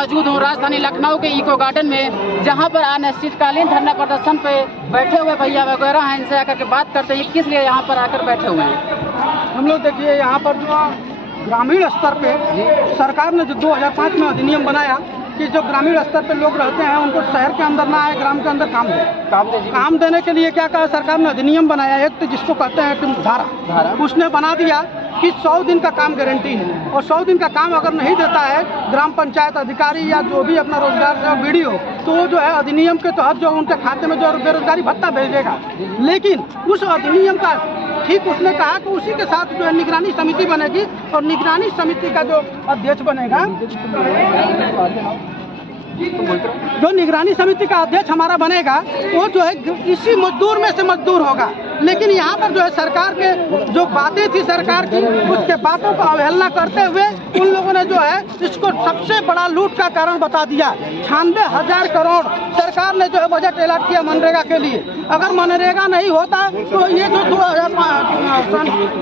मौजूद हूँ राजधानी लखनऊ के इको गार्डन में, जहाँ पर अनिश्चितकालीन धरना प्रदर्शन पे बैठे हुए भैया वगैरह हैं। इनसे आकर के बात करते हैं किस लिए यहाँ पर आकर बैठे हुए हैं। हम लोग देखिए यहाँ पर जो ग्रामीण स्तर पे सरकार ने जो 2005 में अधिनियम बनाया कि जो ग्रामीण स्तर पे लोग रहते हैं उनको शहर के अंदर ना आए, ग्राम के अंदर काम देने के लिए क्या कहा सरकार ने अधिनियम बनाया, एक जिसको कहते हैं धारा, उसने बना दिया कि 100 दिन का काम गारंटी है, और 100 दिन का काम अगर नहीं देता है ग्राम पंचायत अधिकारी या जो भी अपना रोजगार से बीडीओ, तो वो जो है अधिनियम के तहत जो उनके खाते में जो बेरोजगारी भत्ता भेजेगा। लेकिन उस अधिनियम का ठीक उसने कहा कि उसी के साथ जो है निगरानी समिति बनेगी, और निगरानी समिति का जो अध्यक्ष बनेगा, जो निगरानी समिति का अध्यक्ष हमारा बनेगा, वो जो है इसी मजदूर में से मजदूर होगा। लेकिन यहाँ पर जो है सरकार के जो बातें थी सरकार की, उसके बातों को अवहेलना करते हुए उन लोगों ने जो है इसको सबसे बड़ा लूट का कारण बता दिया। 96,000 करोड़ सरकार ने जो है बजट अलॉट किया मनरेगा के लिए। अगर मनरेगा नहीं होता तो ये जो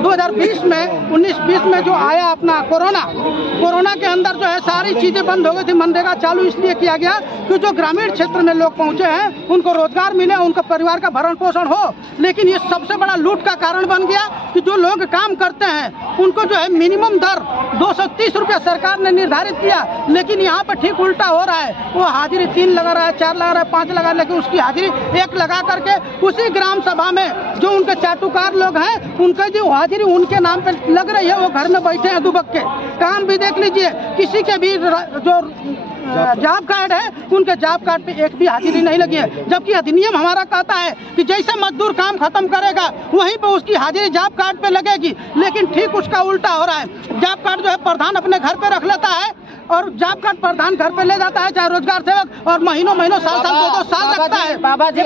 2020 में 19-20 में जो आया अपना कोरोना के अंदर जो है सारी चीजें बंद हो गई थी। मनरेगा चालू इसलिए किया गया कि जो ग्रामीण क्षेत्र में लोग पहुंचे हैं उनको रोजगार मिले, उनका परिवार का भरण पोषण हो। लेकिन ये सबसे बड़ा लूट का कारण बन गया कि जो लोग काम करते हैं उनको जो है मिनिमम दर 230 रुपये सरकार ने निर्धारित किया, लेकिन यहाँ पर ठीक उल्टा हो रहा है। वो हाजिरी 3 लगा रहा है, 4 लगा रहा है, 5 लगा रहा है, लेकिन उसकी हाजिरी 1 लगा करके उसी ग्राम सभा में जो उनके चाटुकार लोग हैं उनका जो हाजिरी उनके नाम पे लग रही है, वो घर में बैठे हैं दुबक के। काम भी देख लीजिए, किसी के भी जो जॉब कार्ड है उनके जॉब कार्ड पे एक भी हाजिरी नहीं लगी है, जबकि अधिनियम हमारा कहता है कि जैसे मजदूर काम खत्म करेगा वहीं पे उसकी हाजिरी जॉब कार्ड पे लगेगी। लेकिन ठीक उसका उल्टा हो रहा है। जॉब कार्ड जो है प्रधान अपने घर पे रख लेता है, और जॉब कार्ड प्रधान घर पे ले जाता है, चाहे रोजगार सेवक, और महीनों साल 2 साल लगता है। बाबा जी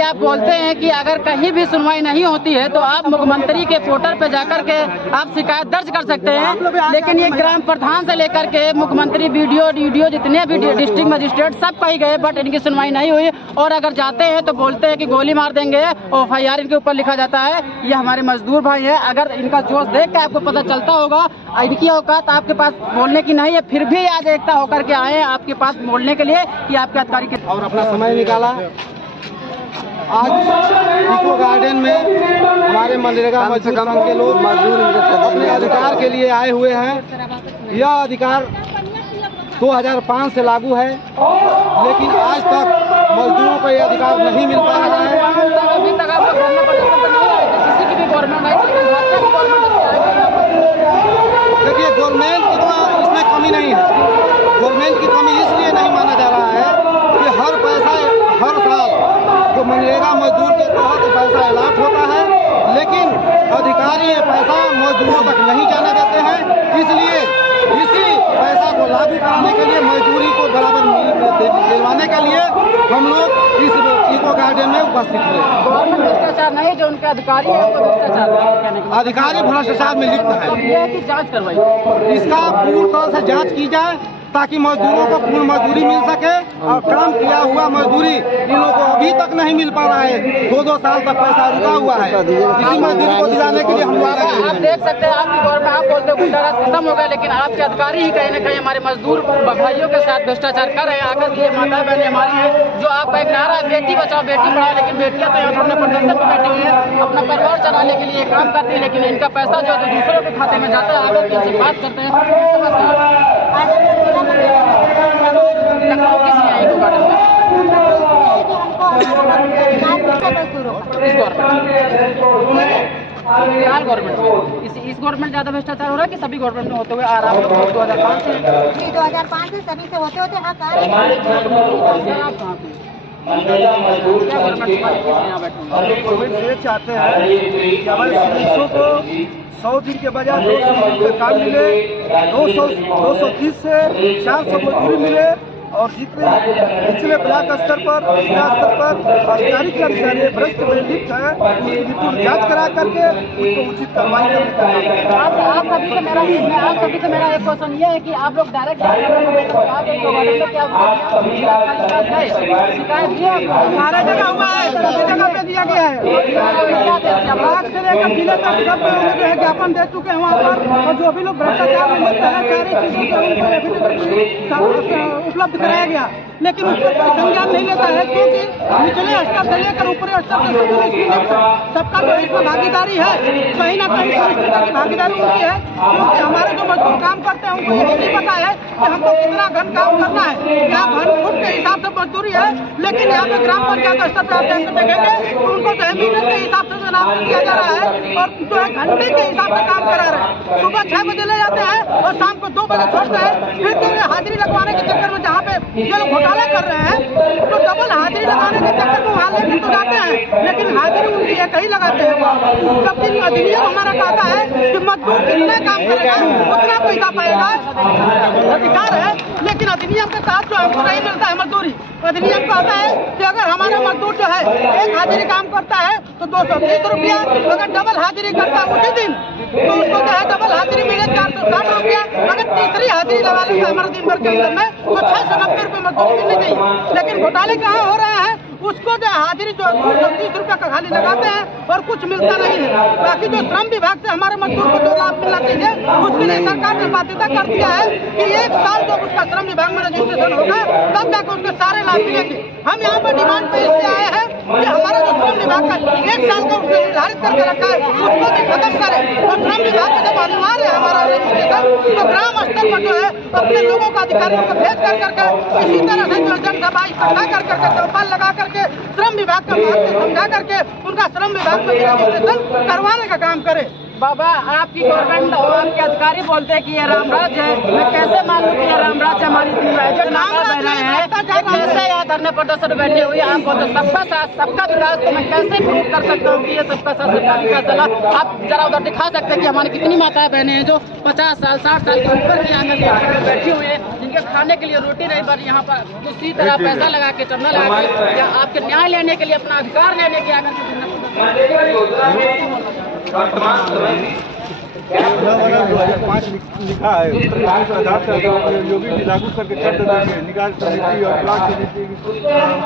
आप बोलते हैं कि अगर कहीं भी सुनवाई नहीं होती है तो आप मुख्यमंत्री के पोर्टल पे जाकर के आप शिकायत दर्ज कर सकते हैं। लेकिन ये ग्राम प्रधान से लेकर के मुख्यमंत्री वीडियो जितने भी डिस्ट्रिक्ट मजिस्ट्रेट सब कहीं गए, बट इनकी सुनवाई नहीं हुई। और अगर जाते हैं तो बोलते हैं कि गोली मार देंगे, और FIR इनके ऊपर लिखा जाता है। ये हमारे मजदूर भाई है, अगर इनका जोश देख के आपको पता चलता होगा, इनकी औकात आपके पास बोलने की नहीं है, फिर भी आज एकता होकर के आए आपके पास बोलने के लिए कि आपके अधिकारी के और अपना समय निकाला। आज इको गार्डन में हमारे मनरेगा मजदूर संघ के लोग अपने अधिकार के लिए आए हुए हैं। यह अधिकार 2005 से लागू है, लेकिन आज तक मजदूरों को यह अधिकार नहीं मिल पा रहा है। अभी तक आपको किसी की भी देखिए, गवर्नमेंट की तो इसमें कमी नहीं है। गवर्नमेंट की कमी इसलिए नहीं माना जा रहा है कि हर साल जो मनरेगा मजदूर के तहत पैसा अलॉट होता है, लेकिन अधिकारी ये पैसा मजदूरों तक नहीं जाने देते हैं। इसलिए इसी पैसा को लागू कराने के लिए, मजदूरी को बराबर दिलवाने के लिए हम लोग इस इको गार्डन में उपस्थित हुए। गवर्नमेंट भ्रष्टाचार नहीं, जो उनके अधिकारी है उनको भ्रष्टाचार, अधिकारी भ्रष्टाचार में लिप्त है। कि जांच करवाई, इसका पूर्ण तरह से जांच की जाए ताकि मजदूरों को पूर्ण मजदूरी मिल सके। और काम किया हुआ मजदूरी इन लोगों को अभी तक नहीं मिल पा रहा है। 2 साल तक पैसा रुका हुआ है। इसी मजदूरी को दिलाने के लिए हम लोग आप देख सकते हैं, आपकी गवर्नमेंट आप बोलते हो गुंडाराज खत्म हो गया, लेकिन आपके अधिकारी ही कहीं न कहीं हमारे मजदूर भाइयों के साथ भ्रष्टाचार कर रहे हैं। आकर ये माता बहने हमारी हैं, जो आपका एक नारा है बेटी बचाओ बेटी पढ़ाओ, लेकिन बेटियां तो यहाँ धरने प्रदर्शन पर बैठी हुई है, अपना परिवार चलाने के लिए काम करती है, लेकिन इनका पैसा जो है दूसरों के खाते में जाता है। आगे इनसे बात करते हैं। लखनऊ किस लिए इको गार्डन में? बिहार गवर्नमेंट में इस गवर्नमेंट ज्यादा भ्रष्टाचार हो रहा है कि सभी गवर्नमेंट में होते हुए आ रहा है? 2005 से सभी से होते हाँ गवर्नमेंट ये चाहते हैं कि हमारे पुलिसों को 100 दिन के बजाय 200 दिन का काम मिले, 230 से 400 मजदूरी मिले, और जितने निचले ब्लॉक स्तर पर जिला स्तर पर अधिकारी कर्मचारी भ्रष्ट में लिप्त है उसकी निपुण जाँच करा करके उसको उचित कार्रवाई करने का काम आप सभी से मेरा एक क्वेश्चन ये है कि आप लोग डायरेक्ट शिकायत सारे जगह हुआ है, सभी जगह पे दिया गया है। ब्लॉक से लेकर जिले तक सब लोगों को जो है ज्ञापन दे चुके हैं वहाँ पर, और जो भी लोग भ्रष्टाचार में लिप्त है सारी चीजों को उनको उपलब्ध कराया गया, लेकिन उस पर कोई संज्ञान नहीं लेता है, क्योंकि निचले स्तर से लेकर ऊपरी स्तर से सबका जो इसमें भागीदारी है, कहीं ना कहीं की भागीदारी उनकी है, क्योंकि हमारे जो मजदूर काम करते हैं उनको यही नहीं पता है कि हमको कितना घन काम करना है। यहाँ घन फुट के हिसाब से मजदूरी है, लेकिन यहाँ पे ग्राम पंचायत स्तर पर आप देखेंगे उनको जो है मीटर के हिसाब से चुनाव किया जा रहा है और जो है घंटे के हिसाब से काम करा रहे हैं। सुबह 6 बजे ले जाते हैं और शाम को 2 बजे छोड़ते हैं। फिर जो हाजिरी लगवाने के चक्कर में जहाँ पे ये लोग घोटाला कर रहे हैं तो डबल हाजिरी लगाने के चक्कर में वहाँ लेकर तो जाते हैं, लेकिन हाजिरी उनकी एक ही लगाते हैं। जबकि अधिनियम हमारा कहता है कि मजदूर जितना काम करेगा उतना पैसा पाएगा, अधिकार है, लेकिन अधिनियम के तहत जो हमको नहीं मिलता है मजदूरी। अधिनियम कहता है कि अगर हमारा मजदूर जो है एक हाजिरी काम करता है तो 220 रुपया, अगर डबल हाजिरी करता है उसी दिन तो उसको जो है डबल हाजिरी मिले 460 रुपया, अगर तीसरी हाजिरी लगा लेगा हमारे दिन भर के अंदर में तो 690 रुपये मजदूरी मिलनी चाहिए। लेकिन घोटाले कहाँ हो रहे हैं, उसको जो हाजिरी जो 230 रुपया का खाली लगाते हैं और कुछ मिलता नहीं है। बाकी जो श्रम विभाग से हमारे मजदूर को जो लाभ मिलना चाहिए उसके लिए सरकार ने बाध्यता कर दिया है कि 1 साल जब उसका श्रम विभाग में रजिस्ट्रेशन होगा तब जाकर उसके सारे लाभ मिलेंगे। हम यहाँ पर डिमांड पे इसलिए आए हैं कि हमारा जो श्रम विभाग का 1 साल का उसने निर्धारित करके रखा है उसको भी खत्म करें और श्रम विभाग में जब अनिवार्य है हमारा रजिस्ट्रेशन तो ग्राम स्तर पर जो है अपने लोगों का अधिकारियों को भेज कर करके इसी तरह से जो जनसभा इकट्ठा कर करके चौपाल लगा करके श्रम विभाग का महत्व समझा करके उनका श्रम विभाग में रजिस्ट्रेशन करवाने का काम करे। बाबा, आपकी गवर्नमेंट और आपके अधिकारी बोलते हैं कि ये रामराज है, मैं कैसे मानूं कि ये रामराज हमारी जो नारा बह रहे हैं कैसे यहाँ धरने प्रदर्शन बैठे हुए आप बोलते सबका साथ सबका विकास, तो मैं कैसे प्रूव कर सकता हूँ कि ये सबका साथ सबका विकास चला। आप जरा उधर दिखा सकते हैं कि हमारी कितनी माताएं बहनें हैं जो 50 साल 60 साल के ऊपर की आंगन बैठी हुई है, जिनके खाने के लिए रोटी नहीं बन, यहाँ पर दूसरी तरह पैसा लगा के चंदा लगा के या आपके न्याय लेने के लिए अपना अधिकार लेने के आंगन वर्तमान समय में 2005 लिखा है उस आधार से योगी जी लागू करके कर देंगे। निकाय समिति और ब्लॉक समिति,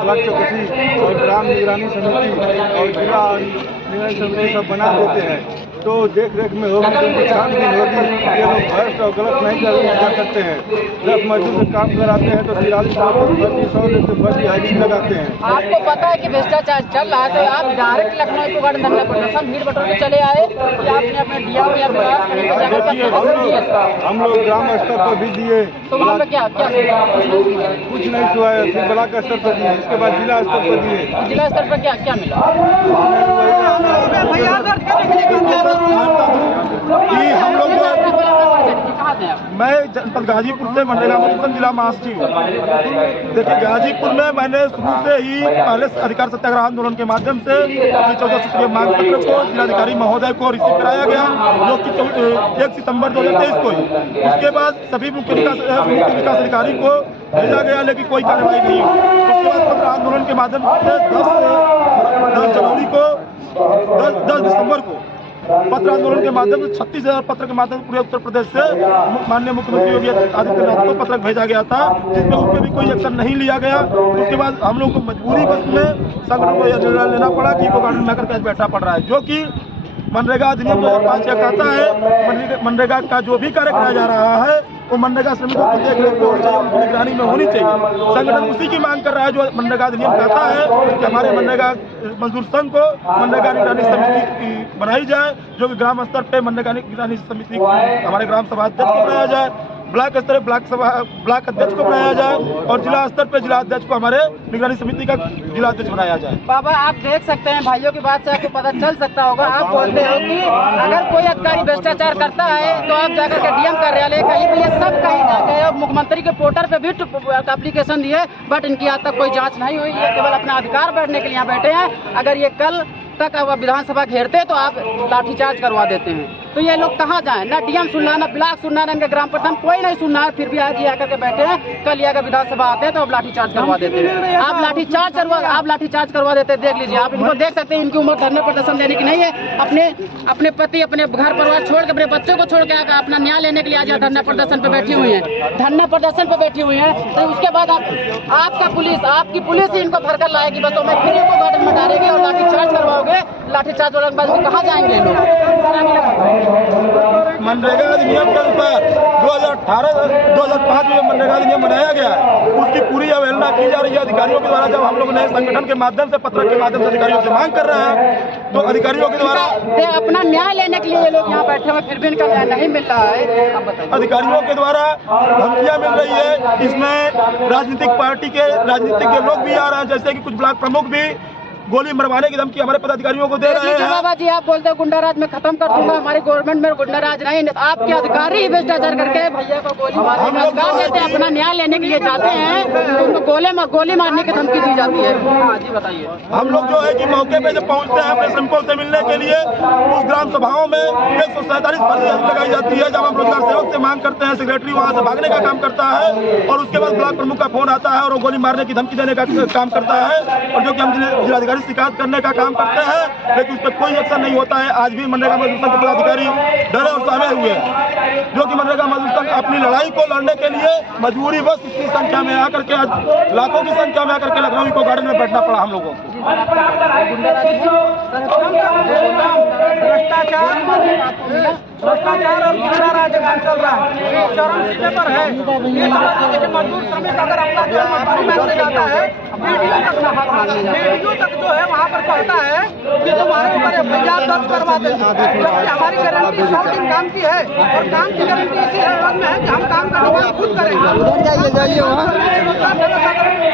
ब्लॉक चौकसी और ग्राम निगरानी समिति और जिला निगरानी समिति सब बना देते हैं तो देख रेख में होगी, उनकी छानबीन होगी। ये लोग भ्रष्ट और गलत नहीं कर सकते हैं। 10 मजदूर से काम कराते हैं तो 43 भर्ती 100 से भर्ती हाजिरी लगाते हैं। आपको पता है कि भ्रष्टाचार चल रहा है तो आप डायरेक्ट लखनऊ को गढ़ धरने प्रदर्शन भीड़ बटोर के चले आए कि आपने अपने डीएम या हम लोग ग्राम स्तर पर भी दिए तो वहाँ पे क्या कुछ नहीं हुआ है, फिर ब्लॉक स्तर पर दिए, इसके बाद जिला स्तर पर दिए। जिला स्तर पर क्या मिला? हम लोग मैं जनपद गाजीपुर से मनरेगा मिशन जिला महासचिव हूँ। देखिए, गाजीपुर में मैंने शुरू से ही पहले अधिकार सत्याग्रह आंदोलन के माध्यम से अपनी 14 सूत्रीय मांग पत्र को जिलाधिकारी महोदय को रिसीव कराया गया, जो कि 1 सितंबर 2023 को ही। उसके बाद सभी मुख्य विकास अधिकारी को भेजा गया, लेकिन कोई कार्रवाई नहीं हुई। उसके बाद पत्र आंदोलन के माध्यम से 10 जनवरी को 10 दिसंबर को पत्र आंदोलन के माध्यम से 36,000 पत्र के माध्यम से पूरे उत्तर प्रदेश से माननीय मुख्यमंत्री योगी आदित्यनाथ को पत्र भेजा गया था, जिसमें उन पर भी कोई एक्शन नहीं लिया गया। उसके बाद हम लोग को मजबूरी बस में संगठन को यह निर्णय लेना पड़ा कि इको गार्डन में करके बैठा पड़ रहा है, जो कि मनरेगा अधिनियम 2005 का कहता है मनरेगा का जो भी कार्य कराया जा रहा है वो मनरेगा श्रमिकों की देख रेख होनी चाहिए, उनकी निगरानी में होनी चाहिए। संगठन उसी की मांग कर रहा है जो मनरेगा अधिनियम कहता है कि हमारे मनरेगा मजदूर संघ को मनरेगा निगरानी समिति बनाई जाए, जो कि ग्राम स्तर पे मनरेगा निगरानी समिति हमारे ग्राम सभा अध्यक्ष को बनाया जाए, ब्लॉक स्तर ब्लॉक अध्यक्ष को बनाया जाए और जिला स्तर पे जिला अध्यक्ष को हमारे निगरानी समिति का जिला अध्यक्ष बनाया जाए। बाबा, आप देख सकते हैं भाइयों की बात से आपको पता चल सकता होगा। आप बोलते हो कि अगर कोई अधिकारी भ्रष्टाचार करता है तो आप जाकर के डीएम कार्यालय कहीं भी, ये सब कहीं जाकर मुख्यमंत्री के पोर्टल पे भी एप्लीकेशन दिए, बट इनकी आज तक कोई जाँच नहीं हुई। ये केवल अपना अधिकार बैठने के लिए यहाँ बैठे हैं। अगर ये कल तक विधानसभा घेरते तो आप लाठीचार्ज करवा देते हैं। तो ये लोग कहाँ जाएं? ना डीएम सुनना, ना ब्लॉक सुनना, ना इनके ग्राम प्रधान, कोई नहीं सुनना है। फिर भी आज ये आकर के बैठे हैं। कल ये अगर विधानसभा आते हैं तो अब लाठीचार्ज करवा देते हैं। आप लाठीचार्ज करवा देते हैं। देख लीजिए, आप इनको देख सकते हैं। इनकी उम्र धरने प्रदर्शन देने की नहीं है। अपने पति, अपने घर परिवार छोड़ के, अपने बच्चों को छोड़ के अपना न्याय लेने के लिए आज धरना प्रदर्शन पे बैठी हुई है। धरना प्रदर्शन पे बैठी हुई है। तो उसके बाद आपकी पुलिस ही इनको भरकर लाएगी बस। तो मैं फिर इनको गार्डन में डालेगी और लाठीचार्ज करवाओगे। लाठीचार्ज वाले के बाद में कहाँ जाएंगे लोग? मनरेगा अधिनियम के अनुसार 2005 में मनरेगा अधिनियम बनाया गया है, उसकी पूरी अवहेलना की जा रही है अधिकारियों के द्वारा। जब हम लोग नए संगठन के माध्यम से, पत्र के माध्यम से अधिकारियों से मांग कर रहे हैं, तो अधिकारियों के द्वारा अपना न्याय लेने के लिए ये लोग यहाँ बैठे हुए, फिर भी इनका न्याय नहीं मिल रहा है। आप बताइए। अधिकारियों के द्वारा धमकियां मिल रही है। इसमें राजनीतिक पार्टी के राजनीतिक लोग भी आ रहे हैं, जैसे कि कुछ ब्लॉक प्रमुख भी गोली मरवाने की धमकी हमारे पदाधिकारियों को दे रहे हैं। बाबा जी, आप बोलते हैं गुंडाराज में खत्म कर दूंगा, हमारी गवर्नमेंट में गुंडाराज नहीं। आपके अधिकारी भ्रष्टाचार करके भैया को गोली मारने का अधिकार देते हैं। अपना न्याय लेने के लिए जाते हैं तो उनको गोली मारने की धमकी दी जाती है। हाँ जी, बताइए। हम लोग जो है कि मौके पे जब पहुंचते हैं अपने श्रमिकों से मिलने के लिए, उस ग्राम सभाओं में 147 फर्जी लगाई जाती है। जब हम रोजगार सेवक से मांग करते हैं, सेक्रेटरी वहां से भागने का काम करता है और उसके बाद ब्लॉक प्रमुख का फोन आता है और वो गोली मारने की धमकी देने का काम करता है। और जो कि हम जिलाधिकारी शिकायत करने का काम करते हैं, लेकिन उस पर कोई एक्शन नहीं होता है। आज भी मनरेगा मजदूर संघ के पदाधिकारी डरे और सहमे हुए हैं, जो कि मनरेगा मजदूर संघ अपनी लड़ाई को लड़ने के लिए मजबूरी बस इतनी संख्या में आकर के, आज लाखों की संख्या में आकर के लखनऊ इको गार्डन में बैठना पड़ा हम लोगों को। भ्रष्टाचार और गुंडाराज चल रहा है, चरम सीमा पर है। मजदूर श्रमिक अगर अपना मजदूरी मांगने जाता है, वीडियो तक जो है वहाँ पर कहता है कि तुम्हारे ऊपर एफआईआर दर्ज करवा दे। जबकि हमारी गारंटी 100 दिन काम की है और काम की गारंटी इसी है कि हम काम का निर्वहन खुद करेंगे।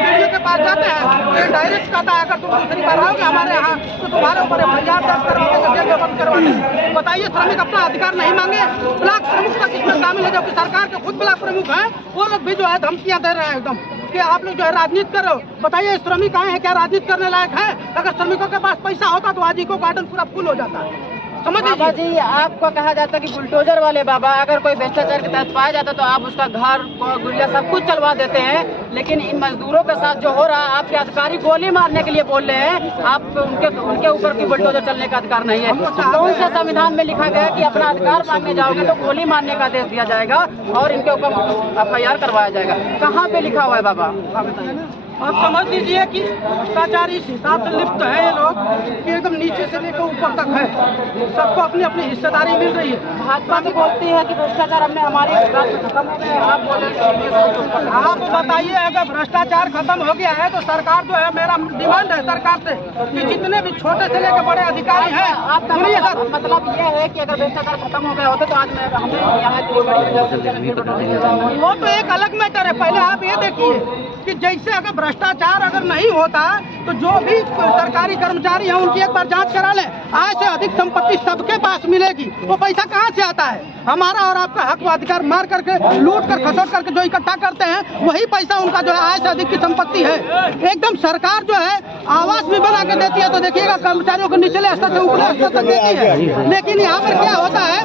वीडियो के पास जाते हैं, ये डायरेक्ट कहता है अगर तुम दूसरी बार आओगे हमारे यहाँ तो तुम्हारे ऊपर एफआईआर दर्ज करवा देंगे, जेल में बंद करवा देंगे। बताइए, श्रमिक अपना अधिकार नहीं मांगे? ब्लॉक प्रमुख तक इसमें शामिल है, जबकि सरकार के खुद ब्लॉक प्रमुख हैं, वो लोग भी जो है धमकियां दे रहे हैं एकदम कि आप लोग जो है राजनीति करो। बताइए, श्रमिक आए हैं, क्या राजनीति करने लायक है? अगर श्रमिकों के पास पैसा होता तो आज इको गार्डन पूरा फुल हो जाता है। समझ बाबा जी, आपको कहा जाता है कि बुलडोजर वाले बाबा, अगर कोई भ्रष्टाचार के तहत पाया जाता तो आप उसका घर गुड़िया सब कुछ चलवा देते हैं। लेकिन इन मजदूरों के साथ जो हो रहा है, आपके अधिकारी गोली मारने के लिए बोल रहे हैं। आप उनके ऊपर की बुलडोजर चलने का अधिकार नहीं है। कौन से संविधान में लिखा गया कि अपना अधिकार मांगने जाओगे तो गोली मारने का आदेश दिया जाएगा और इनके ऊपर एफआईआर करवाया जाएगा? कहाँ पे लिखा हुआ है बाबा? आप समझ लीजिए कि भ्रष्टाचार इस हिसाब से लिप्त है ये लोग कि एकदम नीचे से लेकर ऊपर तक है, सबको अपनी अपनी हिस्सेदारी मिल रही है। भाजपा भी बोलती है कि भ्रष्टाचार हमने हमारे राज्य में खत्म हो गया। आप बोले, आप बताइए, अगर भ्रष्टाचार खत्म हो गया है तो सरकार जो है, मेरा डिमांड है सरकार से कि जितने भी छोटे से लेकर बड़े अधिकारी हैं, मतलब ये है कि अगर भ्रष्टाचार खत्म हो गया होता तो आज हमें यहाँ वो तो एक अलग मैटर है। पहले आप ये देखिए कि जैसे अगर भ्रष्टाचार अगर नहीं होता तो जो भी सरकारी कर्मचारी हैं उनकी एक बार जांच करा लें। आय से अधिक संपत्ति सबके पास मिलेगी। वो पैसा कहाँ से आता है? हमारा और आपका हक व अधिकार मार करके, लूट कर, खसोट करके जो इकट्ठा करते हैं, वही पैसा उनका जो है आय से अधिक की संपत्ति है। एकदम सरकार जो है आवास भी बना के देती है तो देखिएगा कर्मचारियों को निचले स्तर से ऊपरी स्तर तक देती है। लेकिन यहाँ पर क्या होता है,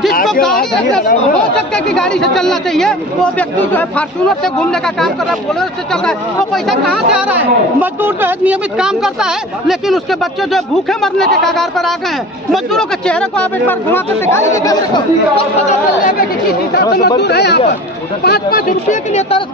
जिसको गाड़ी 2 चक्के की गाड़ी से चलना चाहिए, वो व्यक्ति जो है फॉर्च्यूनर से घूमने का काम कर रहा है, बोलेरो से चल रहा है। वो पैसा कहाँ से आ रहा है? मजदूर जो है नियमित काम करता है, लेकिन उसके बच्चे जो है भूखे मरने के कगार पर आ गए हैं। मजदूरों के चेहरे को आप एक बार घुमा कर दिखा दीजिए कैमरे को, तब पता चल जाएगा कि किस हिसाब से मजदूर है यहाँ पर। 5-5 रुपये के लिए तरस